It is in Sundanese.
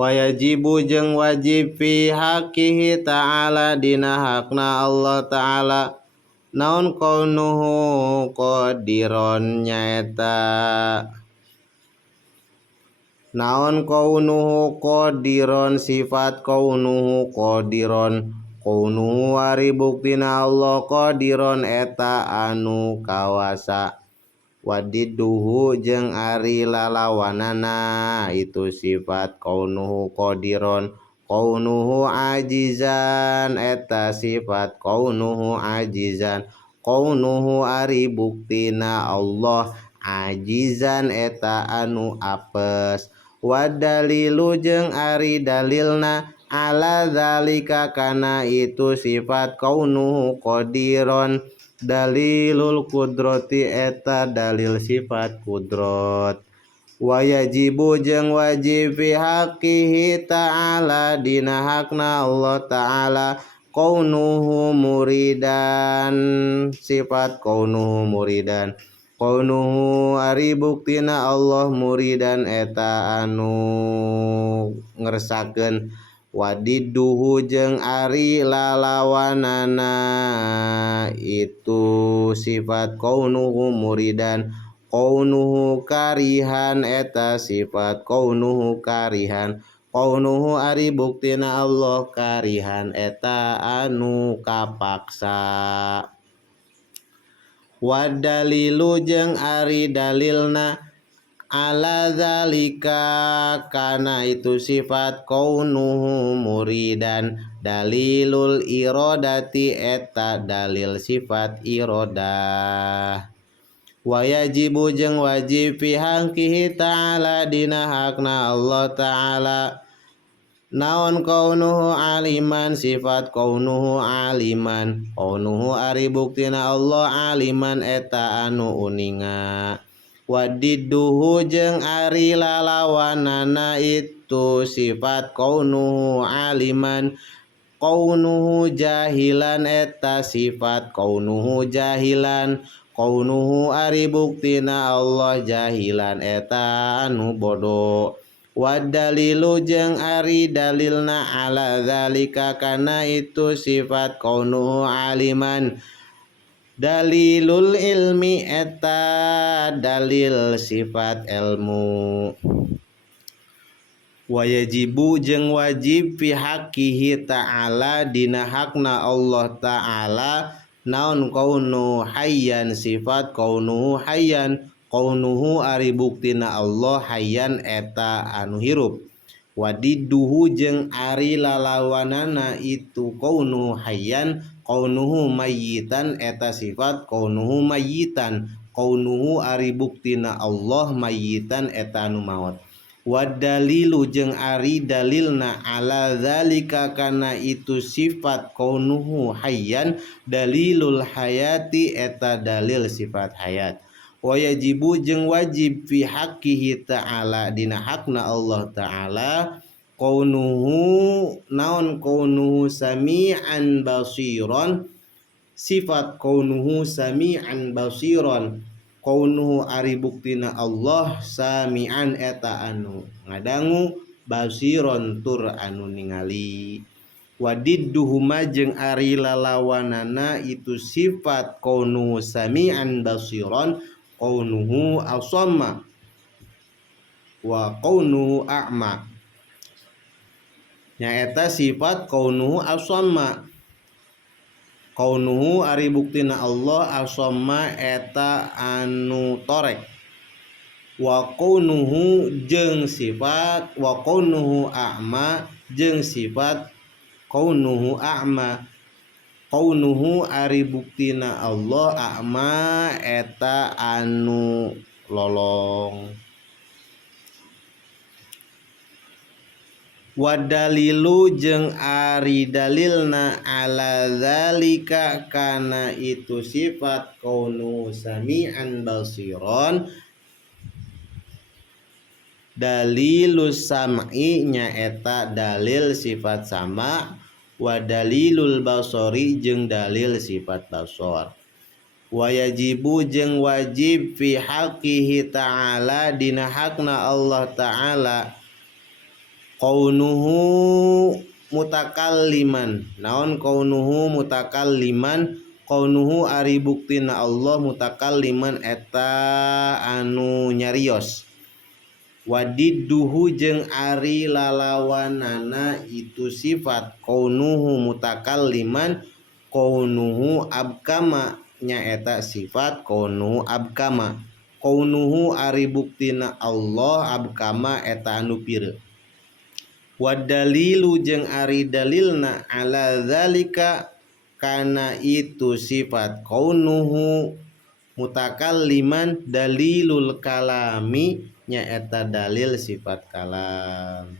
Wayajibu jeung wajib fi haqqihi ta'ala dina hakna Allah ta'ala naon kaunuhu qadiron nyaeta naon kaunuhu qadiron sifat kaunuhu qadiron kaunuhu ari buktina Allah qadiron eta anu kawasa wadiduhu jeung ari lalawanana itu sifat kaunuhu qadiron kaunuhu ajizan eta sifat kaunuhu ajizan kaunuhu ari buktina Allah ajizan eta anu apes wadalilu jeung ari dalilna ala zalika kana itu sifat kaunuhu qadiron dalilul kudrati eta dalil sifat kudrat wayajibu jeung wajib fi haqqihi ta'ala dina hakna Allah ta'ala kaunuhu muridan sifat kaunuhu muridan kaunuhu ari buktina Allah muridan eta anu ngersakeun wadiduhu jeung ari lalawanana itu sifat kaunuhu muridan kaunuhu karihan eta sifat kaunuhu karihan kaunuhu ari buktina Allah karihan eta anu kapaksa wadalilu jeung ari dalilna ala zalika kana itu sifat kaunuhu muridan dalilul irodati eta dalil sifat irodah wayajibu jeung wajib fi haqqihi ta'ala dina hakna Allah ta'ala naon kaunuhu aliman sifat kaunuhu aliman kaunuhu ari buktina Allah aliman eta anu uninga wadiduhu jeung ari lalawanana itu sifat kaunuhu aliman kaunuhu jahilan eta sifat kaunuhu jahilan kaunuhu ari buktina Allah jahilan eta anu bodoh wadalilu jeung ari dalilna ala zalika kana itu sifat kaunuhu aliman dalilul ilmi eta dalil sifat ilmu wayajibu jeung wajib fi haqqihi ta'ala dina hakna Allah ta'ala naon kaunu hayyan sifat kaunuhu hayyan kaunuhu ari buktina Allah hayyan eta anu hirup wadiduhu jeung ari lalawanana itu kaunuhu hayyan kaunuhu mayyitan eta sifat kaunuhu mayyitan kaunuhu ari buktina Allah mayyitan eta anu maot wadalilu jeung ari dalilna ala zalika kana itu sifat kaunuhu hayyan dalilul hayati eta dalil sifat hayat wayajibu jeung wajib fi haqqihi ta'ala dina hakna Allah ta'ala kaunuhu naon kaunuhu sami'an basiron sifat kaunuhu sami'an basiron kaunuhu ari buktina Allah sami'an eta anu ngadangu basiron tur anu ningali wadidduhuma jeung ari lalawanana itu sifat kaunuhu sami'an basiron kaunuhu asamma wa kaunuhu a'ma nyaeta sifat kaunuhu asamma kaunuhu ari buktina Allah asamma eta anu torek wa kaunuhu jeung sifat wa kaunuhu a'ma jeung sifat kaunuhu a'ma kaunuhu ari buktina Allah a'ma eta anu lolong wadalilu jeung ari dalilna ala zalika kana itu sifat kaunuhu sami'an basiron dalilus sam'i nyaeta dalil sifat sama wa dalilul basori jeung dalil sifat basor wayajibu jeung wajib fi haqqihi ta'ala dina hakna Allah ta'ala Kaunuhu mutakalliman. Naon kaunuhu mutakalliman? Kaunuhu ari buktina Allah mutakalliman eta anu nyarios. Wadidduhu jeung ari lalawanana itu sifat kaunuhu mutakalliman kaunuhu abkama nyaeta sifat kaunuhu abkama. Kaunuhu ari buktina Allah abkama eta anu pireu. Wadalilu jeung ari dalilna ala zalika kana itu sifat kaunuhu mutakalliman dalilul kalami nyaeta dalil sifat kalam.